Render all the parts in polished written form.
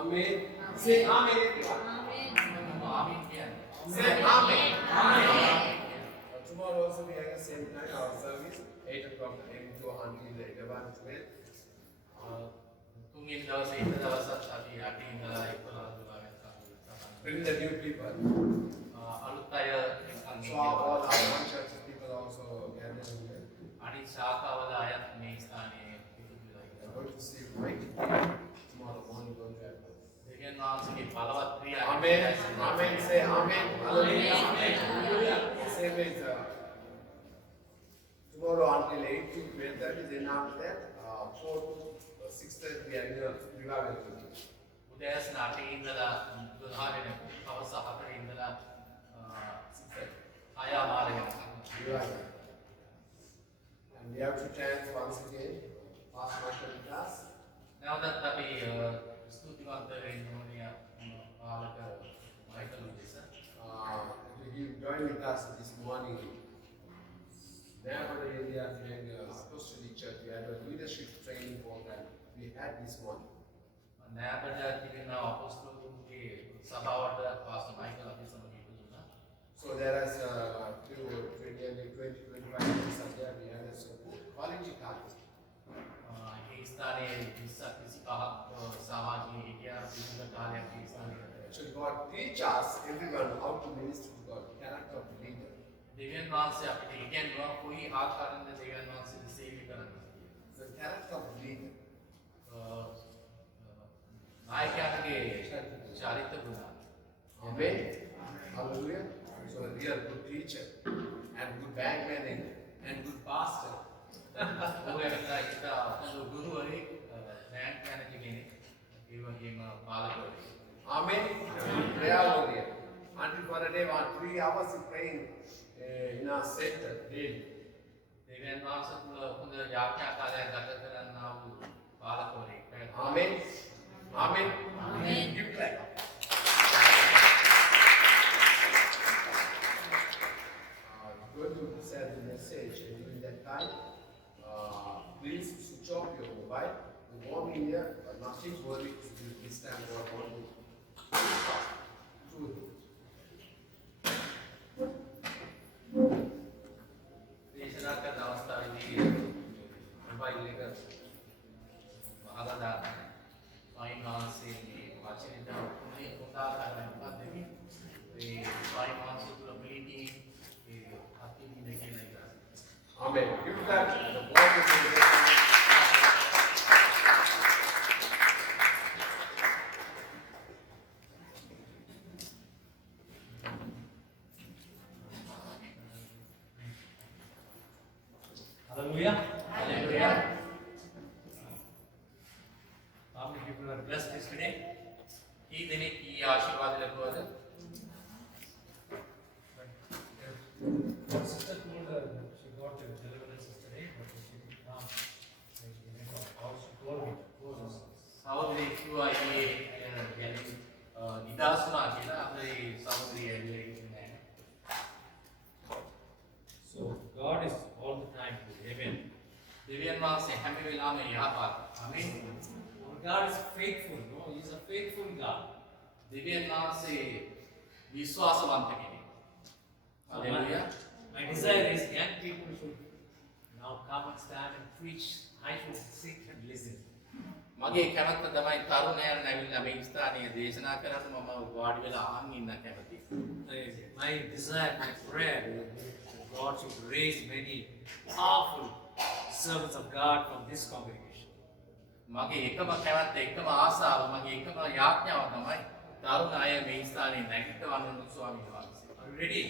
Amen. Say Amen. Amen. Say Amen. Amen. Tomorrow also we have the same time our service 8 o'clock a.m. to until 11:12. තුන්වෙනි දවසේ ඉන්න දවසත් අපි 8 ඉඳලා 11 Bring the new people. අලුත් අය එක්කන් So all our non-church people also gather here. අනිත් ශාඛාවල අයත් මේ ස්ථානයේ පිළිතුරුයි. I'm going to see mighty people tomorrow morning going to happen. දෙවියන් වහන්සේගේ බලවත් ක්‍රියා. Amen. Amen. Say Amen. Hallelujah. Hallelujah. Same as tomorrow until 8 to 12:30. Then after that, 4 to 6:30 we are in a revival meeting. උදෑසන 8 ඉඳලා 12 වෙනකම් හවස 4 ඉඳලා 6 ආමාර වෙනකම් Revival. And we have to chant once again. Pastor Michael with us. නැවතත් අපි ස්තුතිවන්ත වෙන්න ඕනේ පාලක මයිකල් විදේශ. He joined with us this morning. Never area during Apostolic Church. We had a leadership training program. We had this morning. නෑබඩ තිබෙන අපොස්තලතුන්ගේ සභාවට පාස්ටර් මයිකල් අපි සමග ඉපදුණා. So there is nearly 20-25 minutes up there. We had a quality time. ඒ ස්ථානයේ 25ක් සමාජීය හිටියා විවිධ කාලයක් ඒ ස්ථානයේ. Actually, God teach us everyone how to minister to God. Character of the leader. දෙවියන් වහන්සේ අපිට ඉගෙනුවා කොයි ආකාරයෙන්ද දෙවියන් වහන්සේට සේවය කරන්න. The character of the leader. නායකයාගේ චරිත ගුණ. Amen. Hallelujah. So a real good teacher and good bandman and good pastor. ඔයකට ඉතා හොඳ ගුරුවරයෙක් බෑන්ඩ් මැනේජර් කෙනෙක් ඒ වගේම පාලකවරයෙක්. Amen. Prayer warrior. Until for a day, 3 hours of praying in our center daily. දෙවියන් වහන්සේ තුළ හොඳ යාඥා කාලයක් ගත කරන්නා වූ පාලකවරයෙක්. Amen. Amen. Amen. Give clap. Going to share the message during that time. Please switch off your mobile. The warm in here, but nothing worry. This time we are going to දේශනා කරන අවස්ථාවේදී මොබයිල් එක වහලා ස්වාමීන් වහන්සේගේ වචනෙට උදාහරණයක් දෙමින් ඒ ස්වාමීන් වහන්සේ තුළ ප්‍රීතිය ඒ අතිවිඳ කියලා ඉවරයි. Amen. Give that the warm in Hallelujah. Hallelujah. How many people are blessed this today? Ee dinek ee ආශිර්වාද ලැබුවද? Sister told her that she got a deliverance yesterday, but she didn't come. How she told me. සහෝදරී කිව්වා ඒ ගැන නිදාසුනා කියලා අපේ සහෝදරිය ඇවිල්ලා ඉන්නේ නැහැ. So God is all the time good. Amen. දෙවියන් වහන්සේ හැම වෙලාවෙම යහපත්. ආමේන්. Our God is faithful. No, He's a faithful God. දෙවියන් වහන්සේ විශ්වාසවන්ත කෙනෙක්. Hallelujah. My desire is young people should now come and stand and preach. I should sit and listen. මගේ කැමැත්ත තමයි තරුණයන් ඇවිල්ලා මේ ස්ථානයේ දේශනා කරන්න මම වාඩි වෙලා අහන් ඉන්න කැමතියි. My desire, my prayer is that God should raise many powerful servants of God from this congregation. මගේ එකම කැමැත්ත එකම ආසාව මගේ එකම යාඥාව තමයි තරුණ අය මේ ස්ථානයේ නැගිටවන්න ස්වාමීන් වහන්සේ. Are you ready?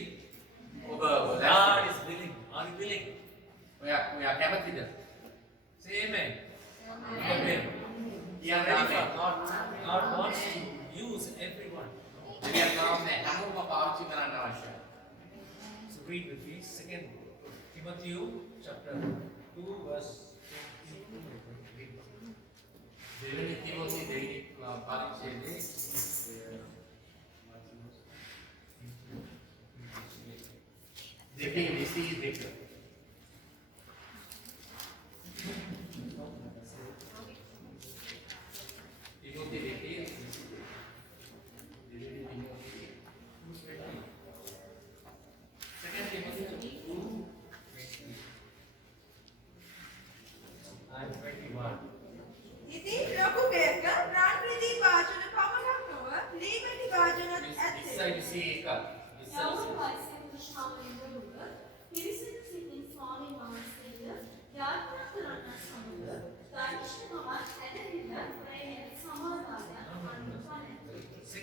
ඔබ God is willing. Are you willing? ඔයා කැමතිද? Say amen. Amen. කියන්න Ready ආමේ. for God. God wants to use everyone. දෙවියන් වහන්සේ හැමෝම පාවිච්චි කරන්න අවශ්‍යයි. So read with me. 2 Timothy chapter 2 verse 22. දෙවෙනි තිමෝති දෙවෙනි පරිච්ඡේදයේ දෙකේ 22. තිමෝති දෙකේ 22.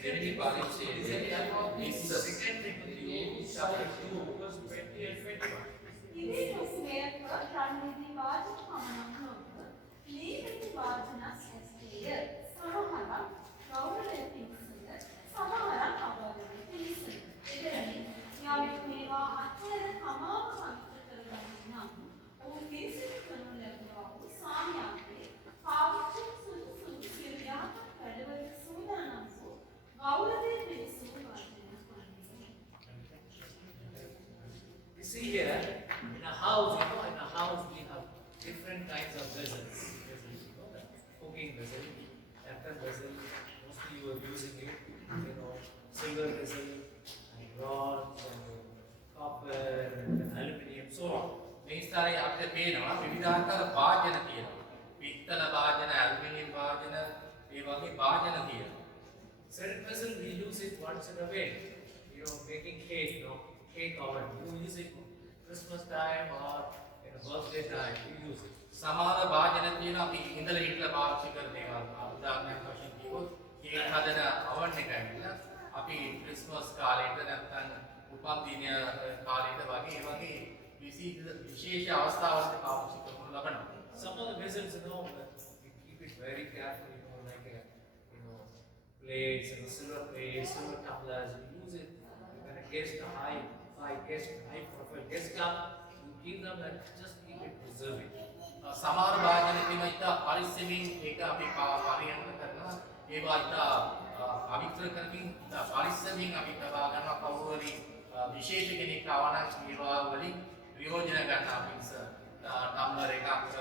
දෙවෙනි පරිච්ඡේදයේ 22 Timothy chapter 2 verse 20 and 21. ඉදිරි උස්මේක රන්විති වාචන පමණක් නොව ලීවිති වාචන ඇස්තිය සමහරක් ගෞරවයෙන් පිළිසඳ සමහරක් අවබෝධයෙන් පිළිසඳ එබැවින් යාවිත් මේවා අත්‍යර තමාව පවිත්‍ර කරගන්න නම් ඔහු පිළිසිදු කරනු ලැබුවා වූ සාමයාගේ පාවිච්චි සුදුසු සියලු යාතක වැඩවලට සූදානම් වූ ගෞරවයෙන් පිළිසඳ වාචනයක් වන්නේ. You see here, in a house, in a house we have different kinds of vessels. Cooking vessel, earthen vessel, mostly you are using it, silver vessel, and bronze, and copper, and aluminum, so on. මේ ස්ථානයේ අපිට පේනවා විවිධාකාර වාදන තියෙනවා. පිත්තල වාදන, ඇලුමිනියම් වාදන, මේ වගේ වාදන තියෙනවා. Certain vessel we use it once in a way. Making cake, cake oven. You use it Christmas time or birthday time. You use it. සමහර වාදන තියෙනවා අපි ඉඳලා හිටලා පාවිච්චි කරන දේවල්. උදාහරණයක් වශයෙන් කිව්වොත් කේක් හදන oven එක ඇවිල්ලා අපි ක්‍රිස්මස් කාලේට නැත්නම් උපන් දින කාලේට වගේ ඒ වගේ විශේෂ අවස්ථාවලට පාවිච්චි කරනු ලබනවා. Some of the vessels, we keep it very carefully, like plates, silver plates, silver tumblers. We use it when a guest, high profile guest come, you give them and just keep it preserving. සමහර වාදන තියෙනවා ඉතා පරිස්සමින් ඒක අපි පරිහරණය කරනවා. ඒවා ඉතා පවිත්‍ර කරමින් ඉතා පරිස්සමින් අපි තබා ගන්නවා. කවුරු හරි විශේෂ කෙනෙක් ආවනම් ඒවා වලින් ප්‍රයෝජන ගන්නවා. පින්ස ටම්බලර් එකක්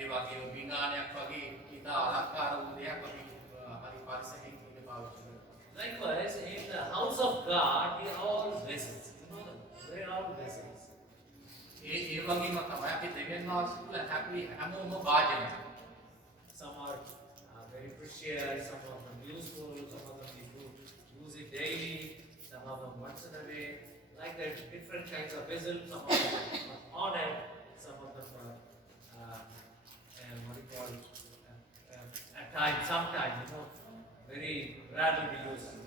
ඒ වගේම විඥානයක් වගේ ඉතා අලංකාර වූ දෙයක් අපි හරි පරිස්සමින් ඉඳ පාවිච්චි කරනවා. Likewise, in the house of God, we have all these vessels. They are all vessels. ඒ වගේම තමයි අපි දෙවියන් වහන්සේ තුළ හැමෝම වාදනය. Some are very precious, some of them useful, some of them we use it daily, some of them once in a way. Like that, different kinds of vessels, some of them are honored, some of them are, what do you call it, at times, sometimes, very rarely we use it.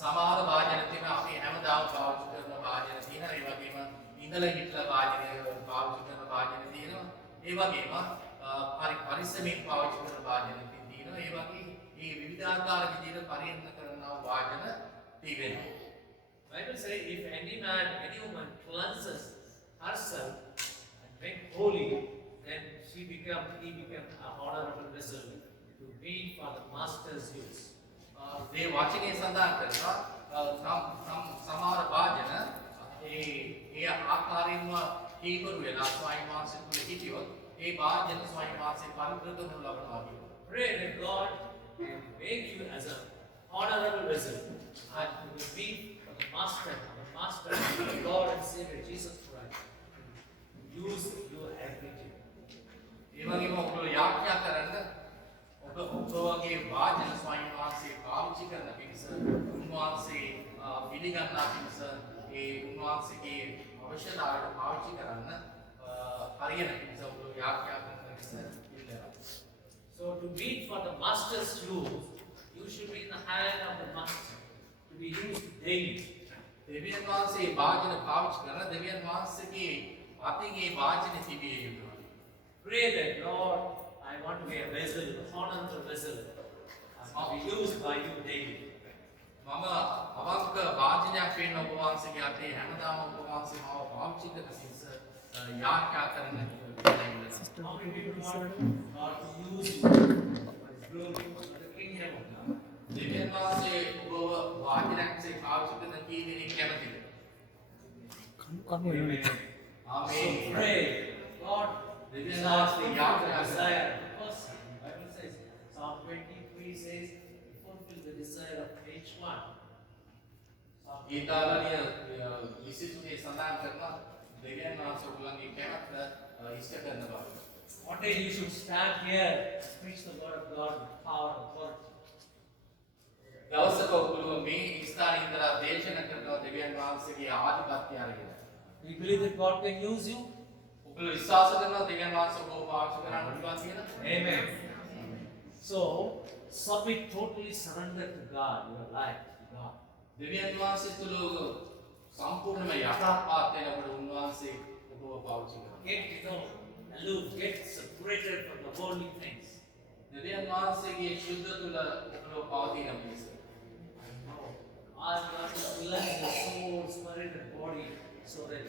සමහර වාදන තියෙනවා අපි හැමදාම පාවිච්චි කරන වාදන තියෙනවා. ඒ වගේම ඉඳලා හිටලා වාදනය පාවිච්චි කරන වාදන තියෙනවා. ඒ වගේම පරිස්සමින් පාවිච්චි කරන වාදන තියෙනවා. ඒ වගේ මේ විවිධාකාර විදිහට පරිහරණය කරන වාදන තියෙනවා. Bible says, if any man, any woman cleanses herself and make holy, then he become a honorable vessel to be for the master's use. මේ වචනේ සඳහන් කරනවා සමහර වාදන ඒ ආකාරයෙන්ම හේතුරු වෙලා ස්වයං වාසය තුළ හිටියොත් ඒ වාදන ස්වයං වාසය පරිපූර්ණ කරනු ලබනවා කියනවා. Pray that God will make you as an honorable vessel and you will be for the master, the Lord and Savior Jesus Christ. Use your ability. ඒ වගේම ඔබට යාඥා කරන්න ඔබ වගේ වාදන ස්වයං වාසය පාවිච්චි කරන පිණිස උන්වහන්සේ පිළිගන්නා පිණිස ඒ උන්වහන්සේගේ අවශ්‍යතාවයට පාවිච්චි කරන්න හරියන පිණිස ඔබ යාඥා කරන පිණිස ඉල්ලනවා. So to meet for the master's use, you should be in the hand of the master to be used daily. දෙවියන් වහන්සේ වාදන පාවිච්චි කරන දෙවියන් වහන්සේගේ අතින් ඒ වාදන තිබිය යුතුයි. Pray that, Lord, I want to be a vessel, an honorable vessel, to be used by you daily. මම අවංක වාදනයක් වෙන්න ඔබ වහන්සේගේ අතේ හැමදාම ඔබ වහන්සේ මාව පාවිච්චි කරන පිණිස යාඥා කරන How many people want God to use you for His glory, for the kingdom of God? දෙවියන් වහන්සේ ඔබව වාදනයක්සේ පාවිච්චි කරන කී දෙනෙක් කැමතිද? Amen. ආමේන්. So pray, Lord, දෙවියන් වහන්සේ යාඥා desire. Because the Bible says, Psalm 23 says, fulfill the desire of each one. ගීතාවලිය 23 සඳහන් කරනවා දෙවියන් වහන්සේ ඔයගොල්ලන්ගේ කැමැත්ත ඉෂ්ට කරන බව. One day you should stand here and preach the word of God with power and authority. දවසක ඔයගොල්ලෝ මේ ස්ථානයේ ඉඳලා දේශනා කරනවා දෙවියන් වහන්සේගේ ආධිපත්‍ය අරගෙන. Do you believe that God can use you? ඔයගොල්ලෝ විශ්වාස කරනවා දෙවියන් වහන්සේ ඔබව පාවිච්චි කරන්න පුළුවන් කියලා? Amen. So, submit, totally surrender to God, your life to God. දෙවියන් වහන්සේ තුල සම්පූර්ණයෙන්ම යථාර්ථ වෙනකොට උන්වහන්සේ ඔබව පාවිච්චි කරනවා. Get, aloof, get separated from the worldly things. දෙවියන් වහන්සේගේ ශුද්ධ තුල ඔබව පවතින පිණිස. Ask God to cleanse your soul, spirit, and body so that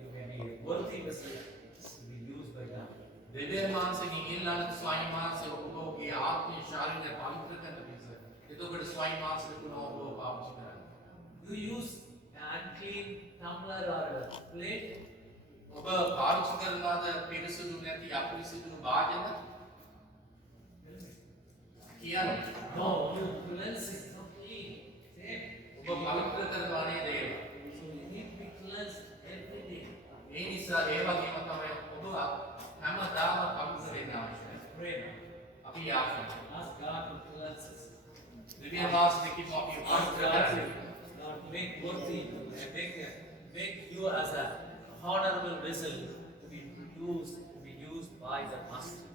you may be a worthy vessel to be used by God. දෙවියන් වහන්සේගෙන් ඉල්ලන ස්වයං වහන්සේ ඔබගේ ආත්මය ශාරීරික පවිත්‍ර කරන පිණිස. එතකොට ස්වයං වහන්සේ තුල ඔබව පාවිච්චි කරනවා. You use an unclean tumbler or a plate. ඔබ පාවිච්චි කරනවාද පිරිසුදු නැති අපිරිසුදු වාදන? කියන්නේ No, you cleanse it completely. ඔබ පවිත්‍ර කරනවා නේද ඒක? So you need to be cleansed every day. ඒ නිසා ඒ වගේම තමයි ඔබ හැමදාම පවිත්‍ර වෙන්න අවශ්‍යයි. Pray. අපි යාඥා Ask God to cleanse us. දෙවියන් වහන්සේ කිව්වා අපි Ask පවිත්‍ර God කරන්න. to make worthy, make you as a honorable vessel to be used by the Master.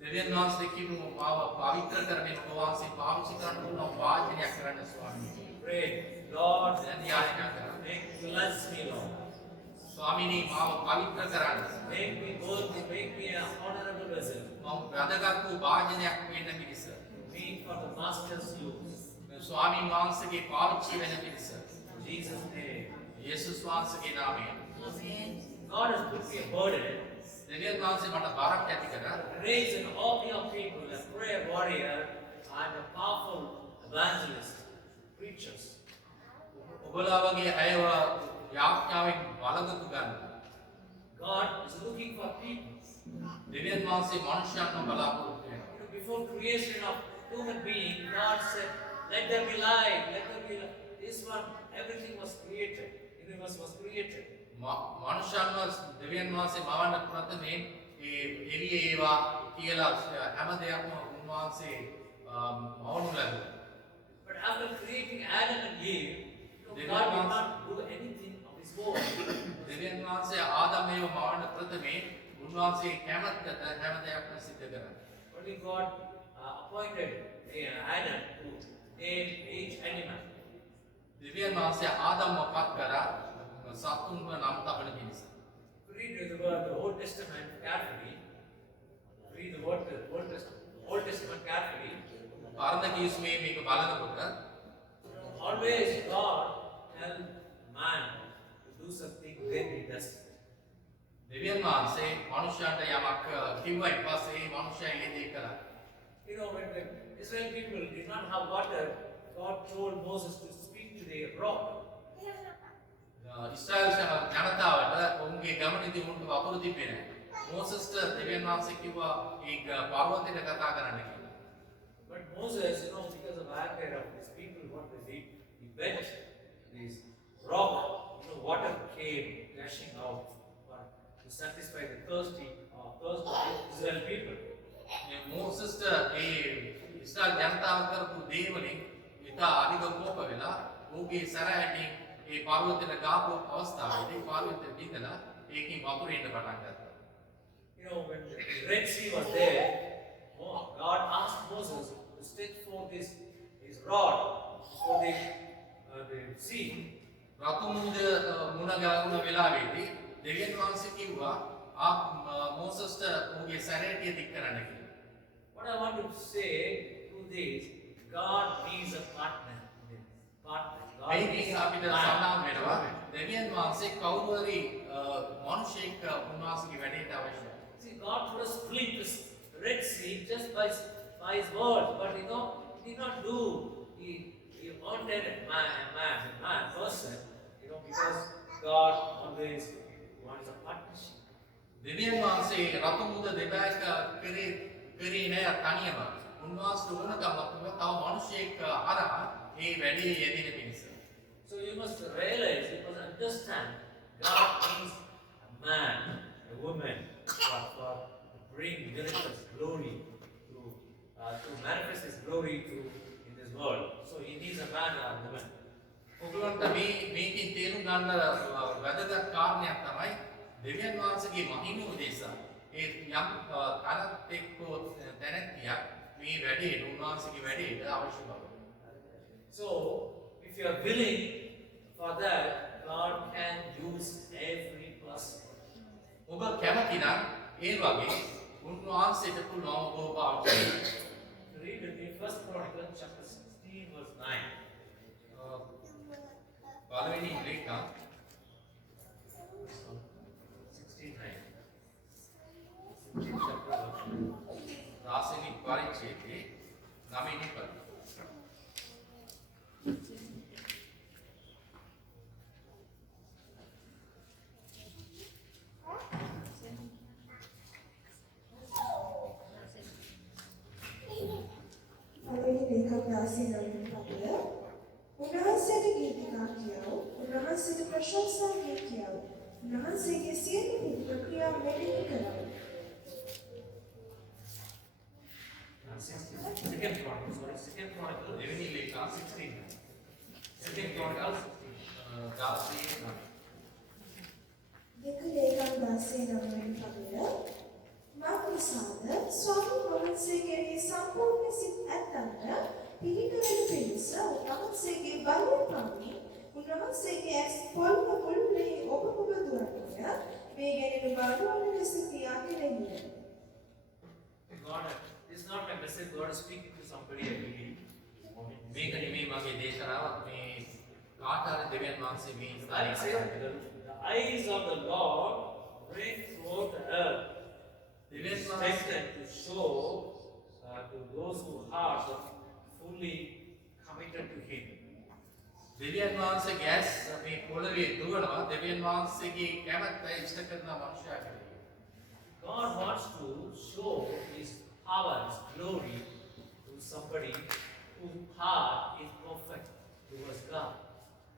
දෙවියන් වහන්සේ කිව්වා මාව පවිත්‍ර කරමින් ඔබ වහන්සේ පාවිච්චි කරන්න පුළුවන් වාදනයක් කරන්න ස්වාමීනි. Pray, Lord, දැන් යාඥා කරන්න. cleanse me, Lord. ස්වාමීනි මාව පවිත්‍ර කරන්න. Make me worthy, make me a honorable vessel. මම වැදගත් වූ වාදනයක් වෙන්න පිණිස. Me for the Master's use. ස්වාමීන් වහන්සේගේ පාවිච්චි වෙන පිණිස. In Jesus' name. යේසුස් වහන්සේගේ නාමයෙන්. God has put me a burden. දෙවියන් වහන්සේ මට බරක් ඇති කරා. Raise an army of people, a prayer warrior, and a powerful evangelist, preachers. ඔබලා වගේ අයව යාඥාවෙන් බලගතු ගන්න. God is looking for people. දෙවියන් වහන්සේ මනුෂ්‍යයන්ව බලාපොරොත්තු වෙනවා. Before creation of human being, God said, "Let there be light. Let there be light." This one, everything was created. Universe was created. මනුෂ්‍යයන්ව දෙවියන් වහන්සේ මවන්න ප්‍රථමයෙන් ඒ එළිය ඒවා කියලා හැම දෙයක්ම උන්වහන්සේ මවනු ලැබුවා. But after creating Adam and Eve, God did not do anything of His own. දෙවියන් වහන්සේ ආදාමයව මවන්න ප්‍රථමයෙන් උන්වහන්සේ කැමැත්තට හැම දෙයක්ම සිද්ධ කරා. Only God appointed Adam to name each animal. දෙවියන් වහන්සේ ආදාම්ව පත් කරා සතුන්ව නම් තබන පිණිස. Read the Old Testament carefully. Read the Old Testament carefully. පාරණ කිවිස්මේ මේක බලනකොට Always God tell man to do something, then he does it. දෙවියන් වහන්සේ මනුෂ්‍යයන්ට යමක් කිව්වයින් පස්සේ ඒ මනුෂ්‍යයා ඒ දේ කළා. When the Israel people did not have water, God told Moses to speak to the rock. ඉස්රායල් ජනතාවට ඔවුන්ගේ ගමනේදී උන්ට වතුර තිබෙන්නේ නැහැ. මෝසස්ට දෙවියන් වහන්සේ කිව්වා ඒ පර්වතයට කතා කරන්න කියලා. But Moses, because of anger of these people, what they did, he bent this rock, water came gushing out to satisfy the thirst of the Israel people. මෝසස්ට ඒ ඉස්රායල් ජනතාව කරපු දේ වලින් ඉතා අධික කෝප වෙලා ඔහුගේ සැරෑටින් ඒ පර්වතයට ගාපු අවස්ථාවේදී පර්වතෙ බිඳලා ඒකෙන් වතුර එන්න පටන් ගත්තා. When the Red Sea was there, God asked Moses to stretch forth his rod for the sea. රතුමුද මුණ ගැලුණ වෙලාවේදී දෙවියන් වහන්සේ කිව්වා මෝසස්ට ඔහුගේ සැරෑටිය දික් කරන්න කියලා. What I want to say through this, God needs a partner. මේකේ අපිට සඳහන් වෙනවා දෙවියන් වහන්සේ කවුරු හරි මිනිසෙක් උන්වහන්සේගේ වැඩේට අවශ්‍යයි. See, God could have split this Red Sea just by His word, but He did not do. He wanted a man person, because God always wants a partnership. දෙවියන් වහන්සේ රතුමුද දෙබෑක කරේ නෑ තනියම. උන්වහන්සේ ඕනකමක් තව මිනිසෙක් අරහා ඒ වැඩේ යෙදෙන පිණිස. So you must realize, you must understand, God needs a man, a woman, to bring miracles, glory, to manifest His glory in this world. So He needs a man or a woman. ඔගලන්ට මේකෙන් තේරුම් ගන්න වැදගත් කාරණයක් තමයි දෙවියන් වහන්සේගේ මහිම උදෙසා ඒ යම් තරක් එක්කෝ දැනැත්තියක් මේ වැඩේ උන්වහන්සේගේ වැඩේට අවශ්‍ය බව. So, if you are willing for that, God can use every person. ඔබ කැමති නම් ඒ වගේ උන්වහන්සේට පුළුවන් ඔබ පාවිච්චි කරන්න. Read with me 1 Chronicles chapter 16 verse 9. පළවෙනි ලේඛන 16:9. 16 chapter verse 9. රාසනික පරිච්ඡේදයේ 9 වෙනි පද. පළවෙනි ලේඛකයාසේ නමින් පදය උන්වහන්සේට ගීතිකා කියව උන්වහන්සේට ප්‍රශංසා කියව උන්වහන්සේගේ සියලු ප්‍රක්‍රියා මෙහෙය කරව. Second Chronicles, දෙවෙනි ලේඛන 16. Second Chronicles 16. දෙක ලේඛන 19 පදය මාකුසාද ස්වාමීන් වහන්සේගේ සම්පූර්ණ සිත් ඇත්තන්ට පිළිකරන පිණිස උන්වහන්සේගේ බලය පමණි උන්වහන්සේගේ ඇස් පොළව මුළුල්ලේ ඔබ දුරන්නේ මේ ගැන බාරුවන ලෙස කියා කෙරෙන්නේ. God, it's not my message. God is speaking to somebody, I believe. මේක නෙමෙයි මගේ දේශනාවක් මේ කාට හරි දෙවියන් වහන්සේ මේ I say, the eyes of the Lord reign throughout the earth. It is expected to show to those whose hearts are fully committed to Him. දෙවියන් වහන්සේගේ ඇස් මේ පොළවේ දුවනවා දෙවියන් වහන්සේගේ කැමැත්ත ඉෂ්ට කරන මනුෂ්‍යයා කෙරෙහි. God wants to show His power, His glory to somebody whose heart is perfect towards God.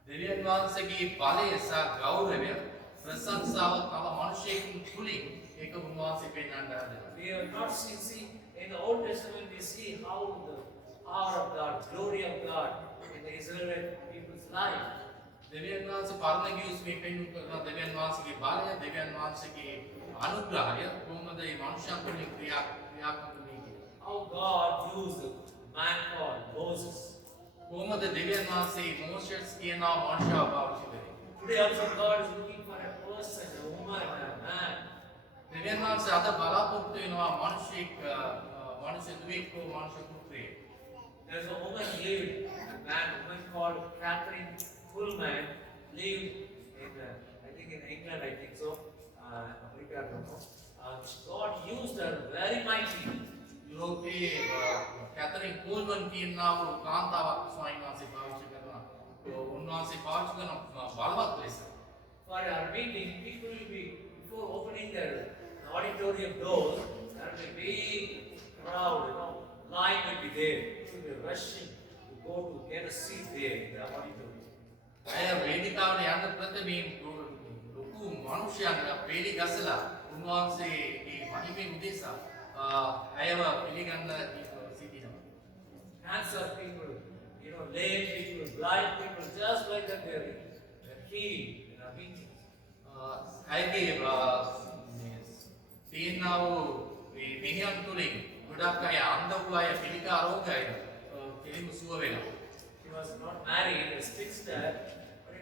දෙවියන් වහන්සේගේ බලය සහ ගෞරවය ප්‍රශංසාව තව මනුෂ්‍යයෙකු තුලින් ඒක උන්වහන්සේ පෙන්වන්න හදනවා. We have not seen, in the Old Testament, we see how the power of God, glory of God in the Israelite people's life. දෙවියන් වහන්සේ පරණ ගිවිසුමේ පෙන්වන දෙවියන් වහන්සේගේ බලය දෙවියන් වහන්සේගේ අනුග්‍රහය කොහොමද මේ මනුෂ්‍යයන් තුලින් ක්‍රියාත්මක වෙන්නේ? How God used a man called Moses. කොහොමද දෙවියන් වහන්සේ මෝසෙස් කියන මනුෂ්‍යව පාවිච්චි කරේ? Today also God is looking for a person, a woman, a man. දෙවියන් වහන්සේ අද බලාපොරොත්තු වෙනවා මනුෂ්‍යෙක් මනුෂ්‍ය දුවෙක් හෝ මනුෂ්‍ය පුත්‍රයෙක්. There's a woman lived, a woman called Catherine Pullman lived in, I think in England, I think so, America, I don't know. God used her very mightily. යුරෝපයේ කැතරින් කෝල්මන් කියනා වූ කාන්තාවක් ස්වාමීන් වහන්සේ පාවිච්චි කරනවා. උන්වහන්සේ පාවිච්චි කරන බලවත් ලෙස. For our meeting, people will be, before opening their auditorium doors, there will be a big crowd, line will be there. People will be rushing to go to get a seat there in the auditorium. අය වේදිකාවට යන්න ප්‍රථමයෙන් ලොකු මනුෂ්‍යයන් වේලි ගසලා උන්වහන්සේගේ මහිමේ උදෙසා අයව පිළිගන්න සිටිනවා. Cancer people, lame people, blind people, just like that they're healed in our meetings. අයගේ තියෙනා වූ මෙහෙයන් තුලින් ගොඩක් අය අන්ධ වූ අය පිළිකා රෝගය කෙලින්ම සුව වෙනවා. She was not married, a spinster, but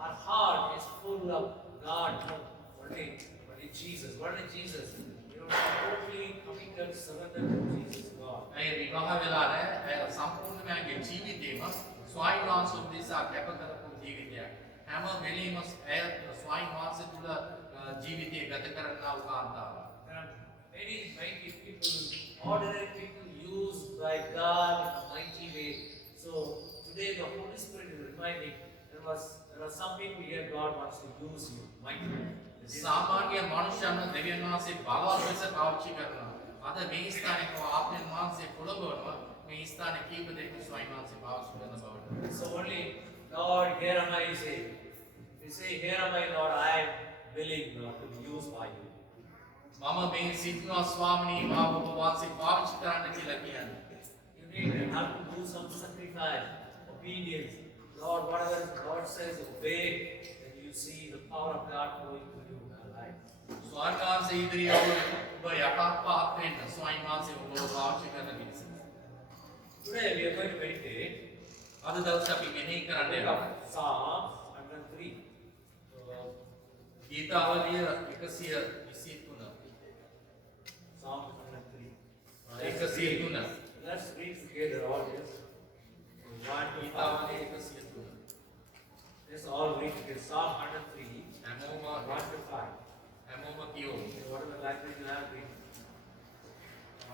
her heart is full of God, only Jesus, only Jesus. Totally committed, surrendered to Jesus, God. අය විවාහ වෙලා නැහැ. අය සම්පූර්ණයෙන්ම අයගේ ජීවිතේම ස්වාමීන් වහන්සේ උදෙසා කැප කරපු ජීවිතයක්. හැම වෙලෙම අය ස්වාමීන් වහන්සේ තුල ජීවිතය ගත කරනා වූ කාන්තාවක්. There are many mighty people, ordinary people used by God in a mighty way. So today the Holy Spirit is reminding there are some people here God wants to use you mightily. සාමාන්‍ය මනුෂ්‍යයන් දෙවියන් වහන්සේ බලවත් ලෙස පාවිච්චි කරනවා. අද මේ ස්ථානයේ ආත්මයන් වහන්සේ පොළඹවනවා. මේ ස්ථානයේ කීප දෙනෙකු ස්වාමීන් වහන්සේ පාවිච්චි කරන බවට. So only Lord, here am I, say. They say, here am I, Lord, I am willing, Lord, to be used by you. මම මේ සිටිනවා ස්වාමීනි මාව ඔබ වහන්සේ පාවිච්චි කරන්න කියලා කියන්නේ. You need to have to do some sacrifice, obedience. Lord, whatever God says, obey, then you see the power of God flowing through you in our life. ස්වාමීන් වහන්සේ ඉදිරියේ ඔබ යටත් පහත් වෙන්න ස්වාමීන් වහන්සේ ඔබව පාවිච්චි කරන නිසා. Today we are going to meditate අද දවසේ අපි මෙනෙහි කරන්න යනවා. Psalm 103. ගීතාවලිය 123. Psalm 103. 103. Let's read together all this. One, two, ගීතාවලිය 103. let's all read together. Psalm 103, හැමෝම 1 to 5. හැමෝම කියමු. Whatever language you have, read.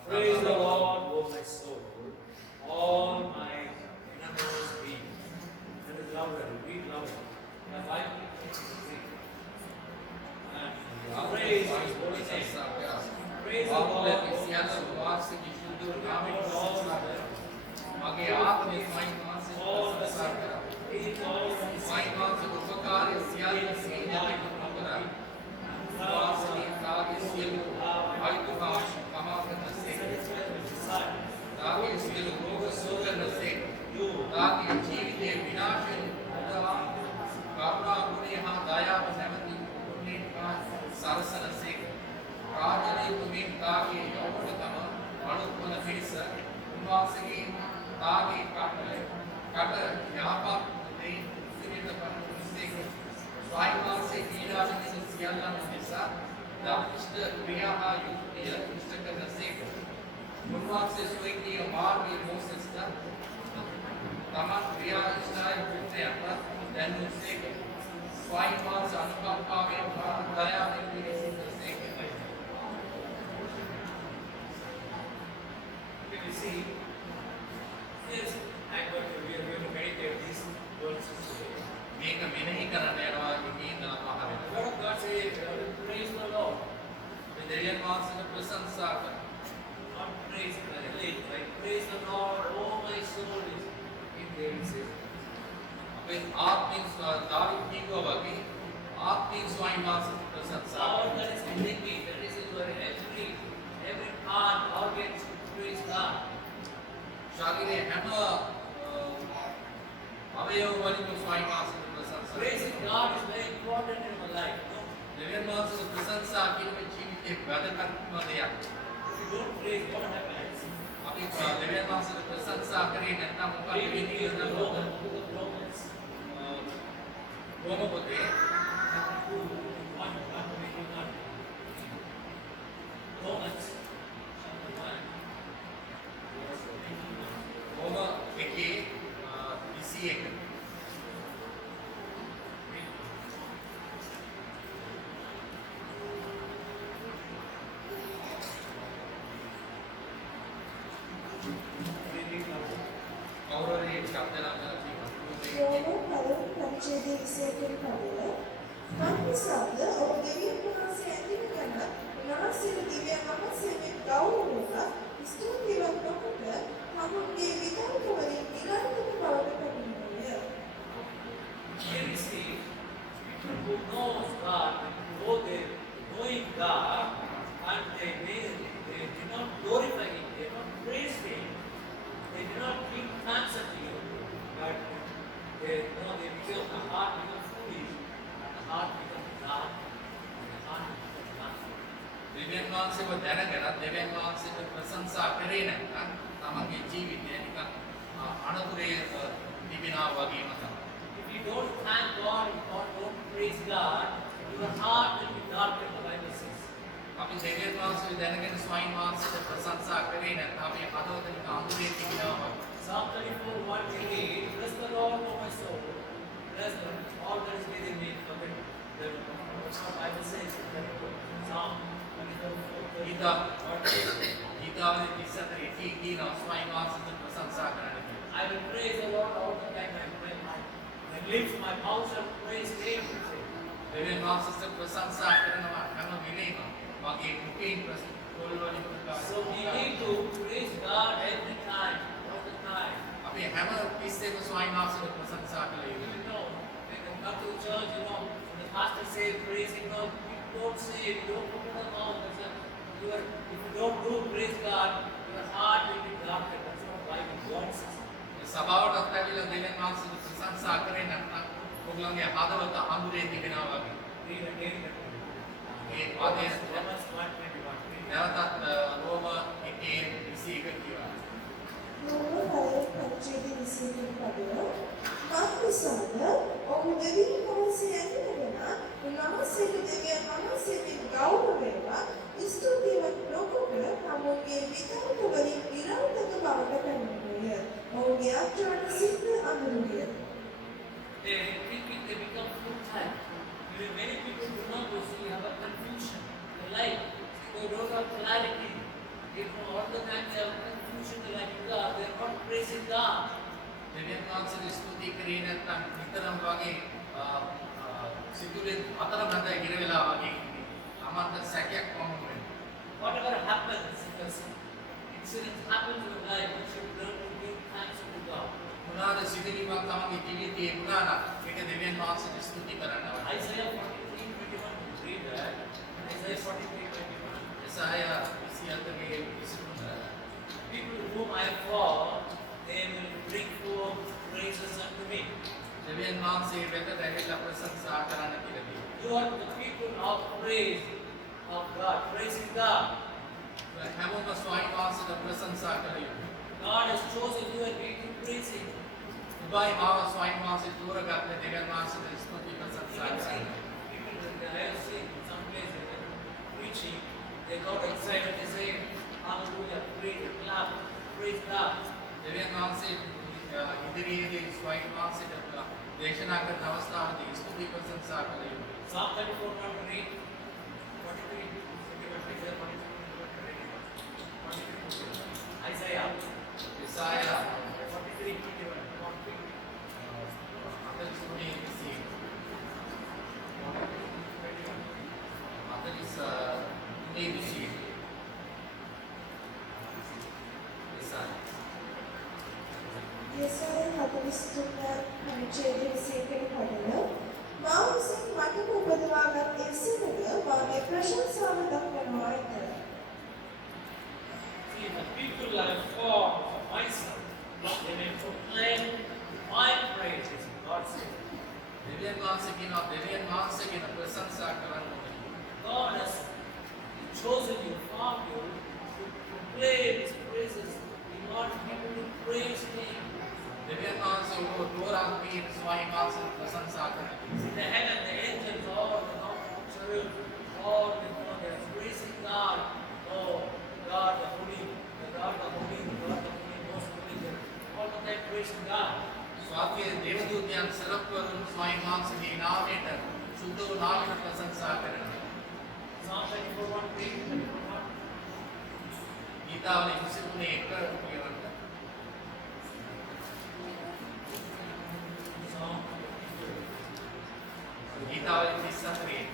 Praise the Lord, O my soul, all my innermost being. That is louder, read louder. The Bible is free. And praise His holy name. Praise the Lord, O my soul. මගේ ආත්මය ස්වයං වාසය ස්වයං වාසය උපකාරය සියල්ල සීනාවෙන් කරයි. වාසනී තාගේ සියලු අයිතුකම් කමාකරනසේ තාගේ සියලු රෝග සෝකරනසේ තාගේ ජීවිතයේ විනාශයෙන් උදවා කරුණා ගුණය හා දයාව නැමැති ගුණයෙන් සරසනසේ රාජනීය තුමින් තාගේ යෞවනකම අනුත්පන්න පිරිස උන්වහන්සේගේ තාගේ කට යාපක් දෙයින් සිරිත පරිසේක ස්වයං වාසයේ පීඩාවෙන් සියල්ලන් නිසා දාර්ශනික ක්‍රියා හා යුක්තිය ඉෂ්ට කරනසේක උන්වහන්සේ ස්වකීය මාර්ගයේ මොසස්ත තමන් ක්‍රියා ඉෂ්ටයි පුත්‍රයන්ට දැනුසේක ස්වයං වාස අනුකම්පාවෙන් දයාවෙන් පිළිසිතසේක. You see, yes, we are going to meditate these verses today. මේක මෙනෙහි කරන්න යනවා කියන මහ වෙන. The word of God says, praise the Lord. මේ දෙවියන් වහන්සේට ප්‍රශංසා කරන්න. Not praise like praise the Lord, oh my soul is in David says. අපේ ආත්මික දාවිද් කිව්වා වගේ ආත්මික ස්වයං වාසයට ප්‍රශංසා All that is within me, that is in your every part, organs, praise God. ශරීරයේ හැම අවයව වලින්ම ස්වයං වාසයට ප්‍රශංසා. Praising God is very important in my life. No? දෙවියන් වහන්සේට ප්‍රශංසා කිරීම ජීවිතේ වැදගත්ම දෙයක්. If you don't praise, what happens? අපි දෙවියන් වහන්සේට ප්‍රශංසා කරේ නැත්නම් මොකද Read වෙන්නේ the කියලා Romans, book of Romans. රෝම පොතේ Romans, රෝම 1:21 කවුරුරේ ශබ්දනා කරලා රෝම පළමු පරිච්ඡේදයේ 21 පදය මන්විසාද ඔබ දෙවියන් වහන්සේ ඇතිව කරන උන්වහන්සේගේ දිව්‍ය මහත්සේමේ ගෞරවය ස්තුතිවත් නොකොට තමුන්ගේ විකල්ප වලින් නිරන්තර බවට පැමිණෙන්නේ. here we see people who knows God, who they knowing God, and they do not glorify Him, they do not praise Him, they do not give thanks unto Him, but they know they become the heart become foolish, and the heart become dark, and the heart becomes nothing. දෙවියන් වහන්සේව දැනගෙන දෙවියන් වහන්සේට ප්‍රශංසා කරේ නැත්නම් තමන්ගේ ජීවිතය නිකන් අනතුරේ තිබෙනා වගේම තමයි. If you don't thank God, if you don't praise God, your heart will be darkened, the Bible says. අපි දෙවියන් වහන්සේව දැනගෙන ස්වයං වහන්සේට ප්‍රශංසා කරේ නැත්නම් අපේ හදවත නිකන් අඳුරේ තිබෙනවා වගේ. Psalm 34, 1 to 8, bless the Lord, O my soul, bless the all that is within me, forget the Bible says, Psalm 24, ගීතා ගීතාවලිය 34 කියන ස්වයං වහන්සේට ප්‍රශංසා කරන්න කියනවා. I will praise the Lord all the time, my lips, my mouth shall praise Him. දෙවියන් වහන්සේට ප්‍රශංසා කරනවා හැම වෙලේම මගේ මුඛයෙන් පොල් වලින් ප්‍රකාශ So we need to praise God every time, all the time. අපි හැම තිස්සෙම ස්වයං වහන්සේට ප්‍රශංසා කළ යුතුයි. You know, when you come to church, you know, when the pastor says praising God, you don't say it, you don't open the mouth. If you don't do praise God, your heart will be darkened. That's what the Bible wants. සභාවටත් ඇවිල්ලා දෙවියන් වහන්සේට ප්‍රශංසා කරේ නැත්නම් ඔයගොල්ලන්ගේ හදවත අඳුරේ තිබෙනවා වගේ. Read again. මේ පදයේ Romans 1:21. නැවතත් රෝම 1:21 කියනවා. නෝන කලේ පරිච්ඡේදයේ 21 පදය මක්නිසාද ඔහු දෙවියන් වහන්සේ ඇතිවගෙන උන්වහන්සේට දෙවියන් වහන්සේගෙන් ගෞරවයවා ස්තුතිවත් නොකොට තමුන්ගේ විතර්ක වලින් නිරර්ථක බවට පැමිණියේය. ඔහුගේ අත්‍යවශ්‍ය සිත් අනුරුය. They thinking they become full time. Many people do not see have a confusion. They like they don't have clarity. All the time they have confusion. They like God. They are not praising God. දෙවියන් වහන්සේගේ ස්තුති කරේ නැත්නම් නිතරම වගේ සිතුවිලි අතර මැද ඉර වෙලා වගේ අමන්ත සැකයක් වුණ වෙනවා. Whatever happens, because incidents happen in your life, you should learn to give thanks to God. මොනවාද සිදුවීමක් තමන්ගේ ජීවිතයේ වුණා නම් ඒක දෙවියන් වහන්සේට ස්තුති කරන්න ඕනේ. Isaiah 43:21 read that. Isaiah 43:21. එසායා 27ගේ 23. People whom I have called, they will bring forth praises unto me. දෙවියන් වහන්සේ වෙතට ඇවිල්ලා ප්‍රශංසා කරන්න කියලා කියනවා. You are the people of praise of God, praising God. හැමෝම ස්වාමීන් වහන්සේට ප්‍රශංසා කළ යුතුයි. God has chosen you and made you praise Him. උබයි මාව ස්වාමීන් වහන්සේ තෝරගත්ත දෙවියන් වහන්සේට ස්තුති ප්‍රශංසා You can see කරන්න. people, I have seen some places preaching, they got excited, they say, hallelujah, praise, clap, praise God. දෙවියන් වහන්සේ ඉදිරියේදී ස්වාමීන් වහන්සේට දේශනා කරන අවස්ථාවේදී ස්තුති ප්‍රශංසා කළ යුතුයි. Psalm 34, 1 to 43, Isaiah Isaiah 43:21. යෙසායා 43 පරිච්ඡේදයේ 21 පදය මා විසින් මට උපදවාගත් එසේද මාගේ ප්‍රශංසාව දක්වනවා ඇත. See, the people are formed for myself. They may proclaim my praises. God said, දෙවියන් වහන්සේ කියනවා දෙවියන් වහන්සේගේ ප්‍රශංසා කරන්න ඕනේ. God has chosen you, formed you to proclaim His praises. He wants people to praise Him. දෙවියන් වහන්සේ ඔබ තෝරාගෙන මේ ස්වාමීන් වහන්සේට ප්‍රශංසා කරන්න. In the heaven, the angels, all the cherubim, all they're praising God. Oh, God the Holy, the God the Holy, the God the Holy, most holy. All of them praising God. ස්වාමීන් දේවදූතයන් සරප්පවරුන් ස්වාමීන් වහන්සේගේ නාමයට සුද්ධ වූ නාමයට ප්‍රශංසා කරනවා. Psalm 24:1. ගීතාවලිය 23 කියවන්න. Psalm ගීතාවලිය 34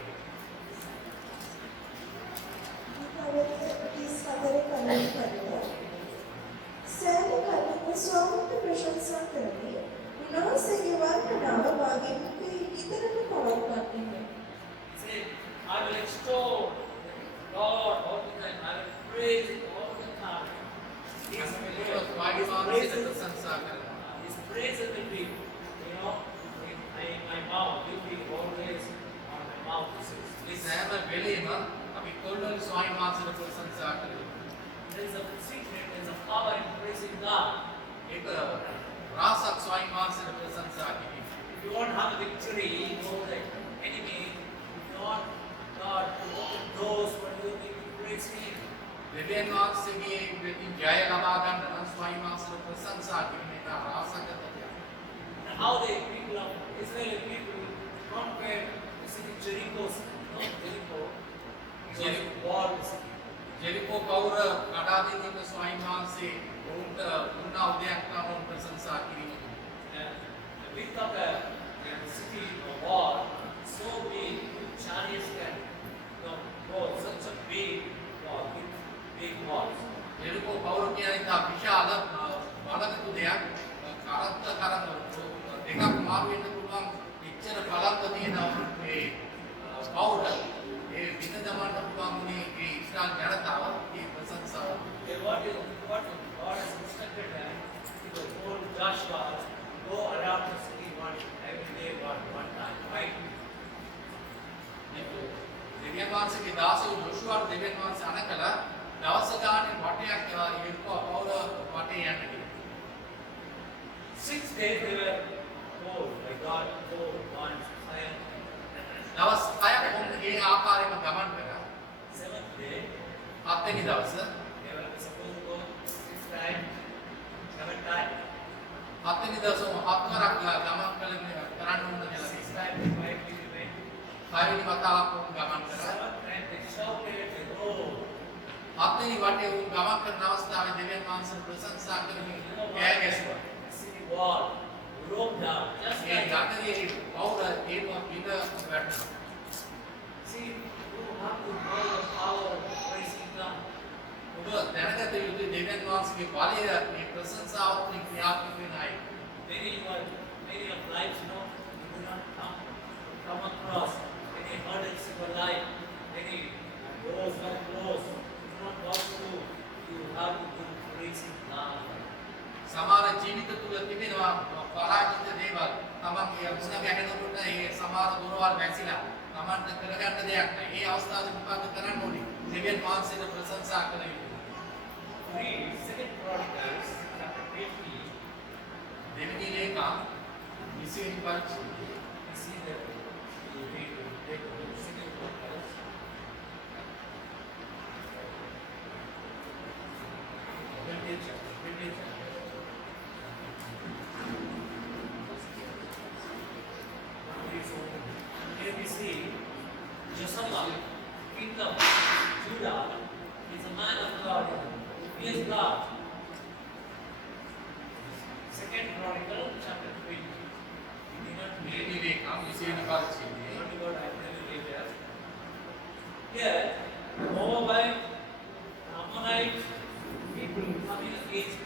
සෑම කලින්ම ස්වාමීන්ට ප්‍රශංසා කරමි. උන්වහන්සේගේ වර්ණනාව මාගේ මුඛයේ නිතරම පවත්වන්නේ. Say, I will extol God all the time. I will praise Him all the time. His ස්වාමීන් වහන්සේට ප්‍රශංසා කරනවා. His praises will be, in my mouth, will be always on my mouth. මේ සෑම වෙලෙම අපි කොල්ලන් ස්වාමීන් වහන්සේට ප්‍රශංසා කරනවා. There is a secret, there is a power in praising God. ඒක රාසක් ස්වාමීන් වහන්සේට ප්‍රශංසා කිරීම. If you want to have a victory over the enemy, you want God to open doors for you to praise Him. දෙවියන් වහන්සේගේ වෙතින් ජය ලබා ගන්න නම් ස්වාමීන් වහන්සේට ප්‍රශංසා කිරීම එක රාසක දෙයක්. And how the people of Israeli people conquered the city Jericho, wall city. ජෙරිකෝ පවුර කඩා දැමීම ස්වාමීන් වහන්සේ උන්ට උන්නා උදයක් නම් ප්‍රශංසා කිරීම. And the width of the city wall so big, chariots can go such a big wall, big walls. ජෙරිකෝ පවුර කියන්නේ තා විශාල බලගතු දෙයක්. කරත්ත දෙකක් මාරු වෙන්න පුළුවන් ඉච්ඡර බලන්න තියෙන මේ පවුර ඒ විඳ දමන්න පුළුවන් මේ ඉස්රායල් ජනතාව මේ ප්‍රශංසාව. What God has instructed them to told Joshua, go around the city every day one time, right? දෙවියන් වහන්සේගේ දාසයෝ ජොෂුවාට දෙවියන් වහන්සේ අණ කළා දවස ගානේ වටයක් යෙරිකෝ පවුර වටේ යන්න කියලා. 6th day they were told by God, go on Zion. දවස් 6ක් වුණ ඒ ආකාරයෙන්ම ගමන් කරා. 7th day, 7 වෙනි දවස they were supposed to go 6th time, 7th time. 7 වෙනි දවසම 7 වරක් ගමන් කරන්න ඕන කියලා 6th time they quietly remained. 6 වෙනි වතාවක් වුණ ගමන් කරා. 7th time they shouted, they roared. 7 වෙනි වටේ වුණ ගමන් කරන අවස්ථාවේ දෙවියන් වහන්සේ ප්‍රශංසා කරමින් කෑ ගැසුවා. The city wall broke down. Just A like that. නගරයේ පෞර ඒව පිට වැටුණා. See, you have to know the power of praising God. ඔබ දැනගත යුතුයි දෙවියන් වහන්සේගේ බලය මේ ප්‍රශංසාවත් ක්‍රියාත්මක වෙන අය. Many of lives, you know, you do not come across any hurdles in your life, any doors are closed, you do not walk through, you have to do praising God. සමහර ජීවිත තුල තිබෙනවා පරාජිත දේවල්. තමන්ගේ මුණ ගැහෙනකොට ඒ සමහර දුරවල් වැසිලා තමන්ට කරගන්න දෙයක් නැහැ. ඒ අවස්ථාවේ මොකද කරන්න ඕනේ? දෙවියන් වහන්සේට ප්‍රශංසා කළ යුතුයි. Read 2 Chronicles chapter 20. දෙවෙනි ලේඛා 20 වෙනි පරිච්ඡේදය. You see that you read take 2 Chronicles. Here we see Josiah, king of Judah, is a man of God, he is God. 2 Chronicles chapter 20. You did not read දෙවෙනි ලේඛා 20 වෙනි පරිච්ඡේදය. what God I tell you later. Here, Moabite, Ammonite, people coming against